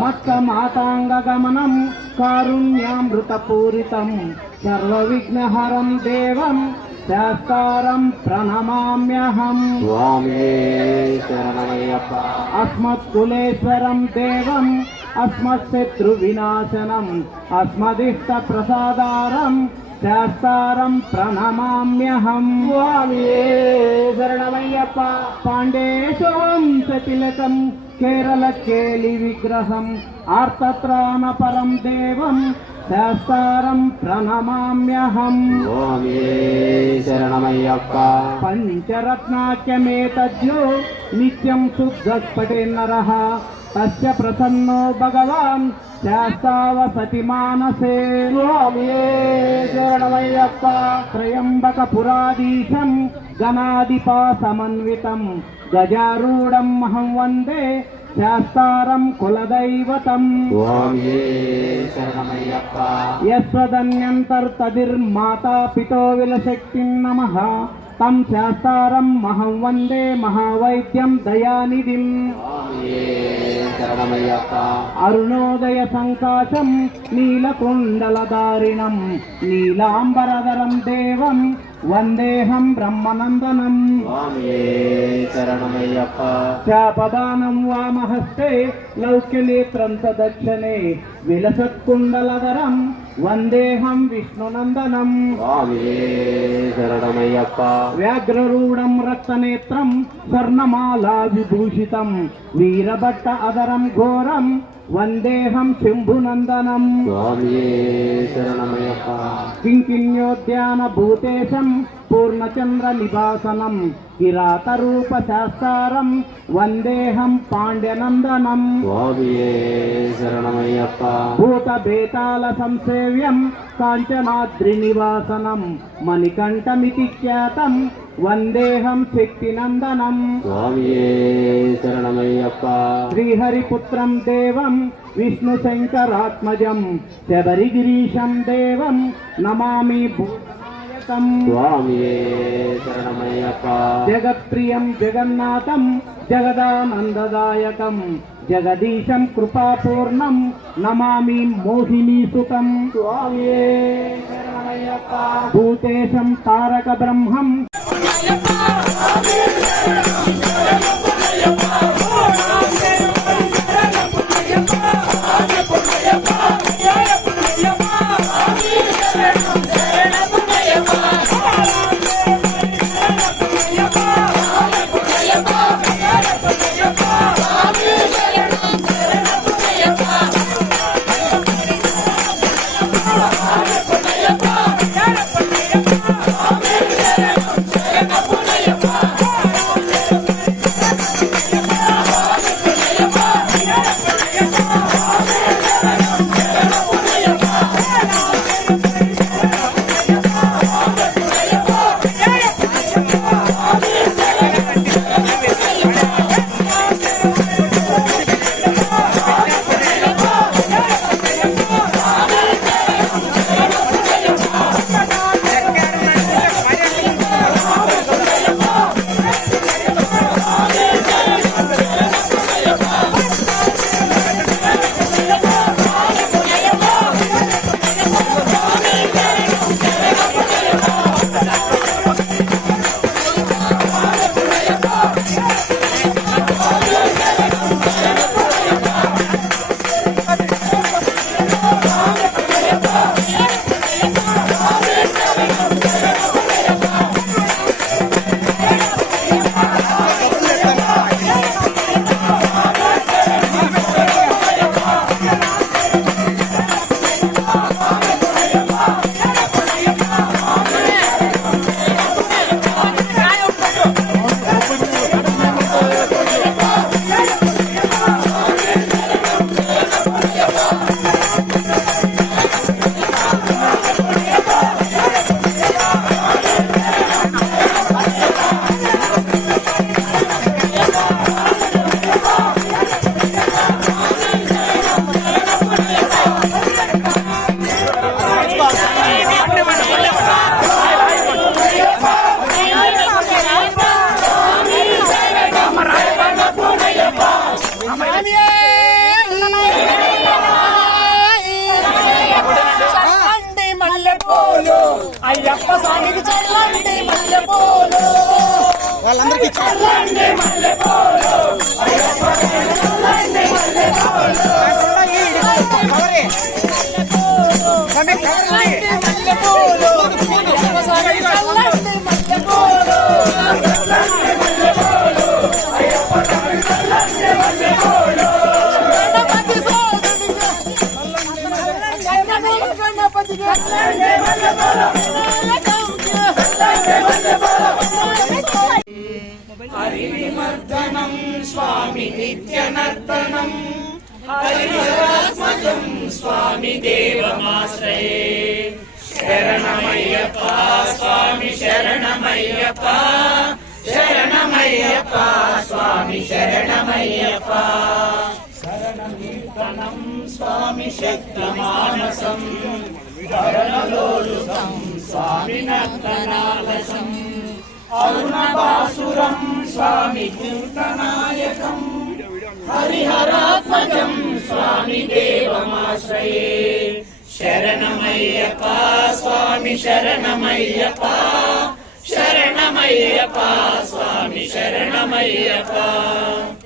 మత్త మాతాంగగమనం కారుణ్యామృతపూరితం సర్వవిఘ్నహరం దేవం శాస్తారం ప్రణమామ్యహం. అస్మత్కులేశ్వరం దేవం అస్మశత్రువినాశనం అస్మదిష్ట ప్రసాదారం శాస్తారం ప్రణమామ్యహం. స్వామియే శరణమయ్యప్ప. పాండేశవం సతిలకం కేరళ కేలి విగ్రహం ఆర్తత్రాణపరం దేవం శాస్తారం ప్రణమామ్యహం. శరణమయ్యప్ప. పంచరత్నాఖ్యమేతద్యో నిత్యం శుద్ధస్ఫటే నరః తస్య ప్రసన్నో భగవాన్ శాస్తావసతి మానసే స్వామియే శరణమయ్యప్ప త్రయంబక పురాధీశం గణాధిపాసమన్వితం గజారూఢం అహం వందే శాస్తారం కులదైవతం యస్వదన్యంతర్తదిర్మాతా పితో విలశక్తిం నమః తం శాస్తారం మహం వందే మహావైద్యం దయానిధిం. అరుణోదయ సంకాశం నీలకుండలధారిణం నీలాంబరధరం దేవం వందేహం బ్రహ్మనందనం. శరణమయ్యప్ప శాపదానం వామహస్తే లౌక్యనేత్రం దక్షిణే విలసత్కుండలధరం వందేహం విష్ణునందనం. శరణమయ్యప్ప వ్యాఘ్రరూఢం రక్తనేత్రం స్వర్ణమాలా విభూషితం వీరభట్ట అదరం ఘోరం. వందేహం శంభునందనం. కింకిన్యోద్యాన భూతేశం పూర్ణచంద్ర నివాసనం. కిరాతరూప శాస్త్రం వందేహం పాండ్యనందనం. భూత బేతాల సంసేవ్యం కాంచనాద్రి నివాసనం. మణికంఠమితి ఖ్యాతం వందేహం శక్తినందనం స్వామియే శరణమయ్యప్ప. శ్రీహరిపుత్రం దేవం విష్ణుశంకరాత్మజం శబరిగిరీశం దేవం నమామి భూతనాయకం. స్వామియే శరణమయ్యప్ప. జగత్ప్రియం జగన్నాథం జగదానందదాయకం. జగదీశం కృపాపూర్ణం నమామి మోహినీసుతం స్వామియే भूतेशं तारकब्रह्मम्। అయ్యప్ప స్వామికి చల్లండి మల్లె పోలు. వాళ్ళందరికీ చల్లండి మల్లె పోలు. అయ్యప్ప చల్లండి మల్లె మల్లెపూలు దేవమాశ్రయే శరణమయ్యప్ప స్వామి శరణమయ్యప్ప శరణమయ్యప్ప స్వామి శరణమయ్యప్ప శరణకీర్తనం స్వామి శక్తమానసం కరణలోలుతం స్వామి నర్తనాలసం అరుణబాసురం స్వామి కీర్తనాయకం హరిహరాత్మజం స్వామి దేవమాశ్రయే శరణమయ్యప్ప స్వామి శరణమయ్యప్ప. శరణమయ్యప్ప స్వామి శరణమయ్యప్ప.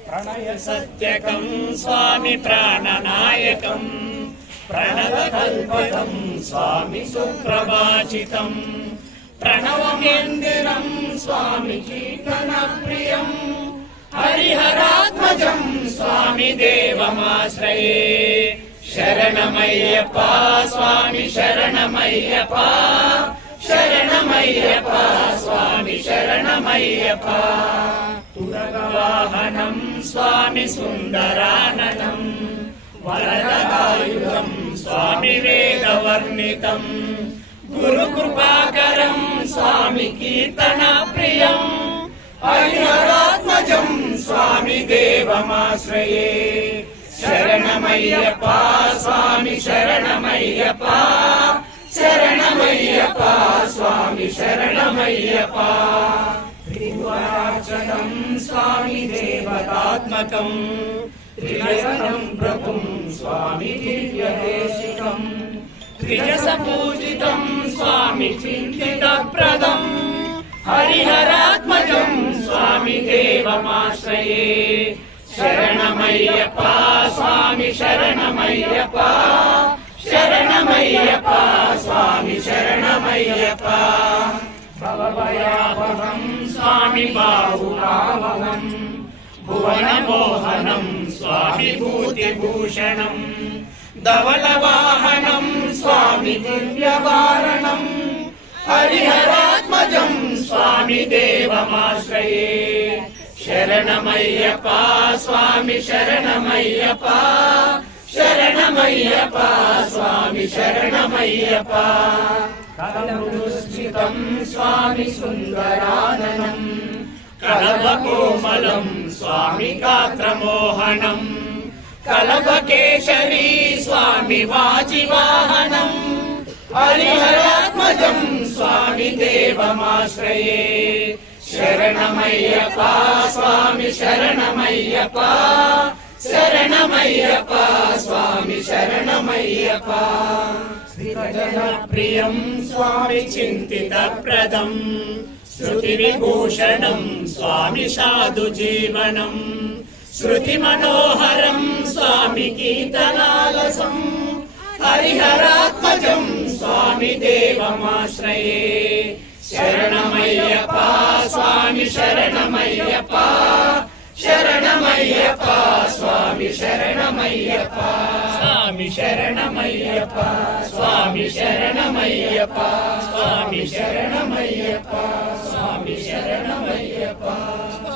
ప్రణయ సత్యకం స్వామి ప్రాణనాయకం. ప్రణవకల్పకం స్వామి సుప్రభాషితం ప్రణవమేందిరం స్వామి కీర్తన ప్రియం హరిహరాత్మజం స్వామి దేవమాశ్రయే శరణమయ్యప్ప స్వామి శరణమయ్యప్ప శరణమయ్యప్ప స్వామి శరణమయ్యప్ప. తురగవాహనం స్వామి సుందరాననం వరదగాయుధం స్వామి వేదవర్ణితం. గురుకృపాకరం స్వామి కీర్తన ప్రియం गुरु कृपाकरम् स्वामी कीर्तनप्रियम् अयरात्मजम् स्वामि देवमाश्रये। शरणमय्यपा स्वामि शरणमय्यपा। शरणमय्यपा स्वामि शरणमय्यपा। शरणमय्यपार्चनम् स्वामि देवतात्मकम् त्रिलयनम् प्रभुम् स्वामि दिव्यदेशिकम्। द्विजसपूजितम् स्वामि चिन्तितप्रदम् हरिहरात्मजम् स्वामि देवमाश्रये। शरणमय्यपा स्वामि शरणमय्यपा। शरणमय्यपा स्वामि शरणमय्यपा। भवभयावहम् स्वामि बाहुरावहम् भुवनमोहनम् स्वामि भूतिभूषणम् धवलवा దివ్యవారణం హరిహరాత్మజం స్వామి దేవమాశ్రయే శరణమయ్యప్ప స్వామి శరణమయ్యప్ప శరణమయ్యప్ప స్వామి శరణమయ్యప్ప కలముస్థితం స్వామి సుందరాననం కలవకోమలం స్వామి గాత్రమోహనం కలవకేశరీ స్వామి వాజివాహనం హరిహరాత్మజం స్వామి దేవమాశ్రయే. శరణమయ్యప్ప స్వామి శరణమయ్యప్ప శరణమయ్యప్ప స్వామి శరణమయ్యప్ప. ప్రియం స్వామి చింతిత ప్రదం శృతి విభూషణం స్వామి సాధు జీవనం శృతి మనోహరం స్వామి గీతలాలసం हरिहरात्मजम् स्वामी देवमाश्रये। शरणमय्यपा, स्वामी शरणमय्यपा शरणमय्यपा, स्वामी शरणमय्यपा। स्वामी शरणमय्यपा स्वामी शरणमय्यपा स्वामी शरणमय्यपा स्वामी शरणमय्यपा।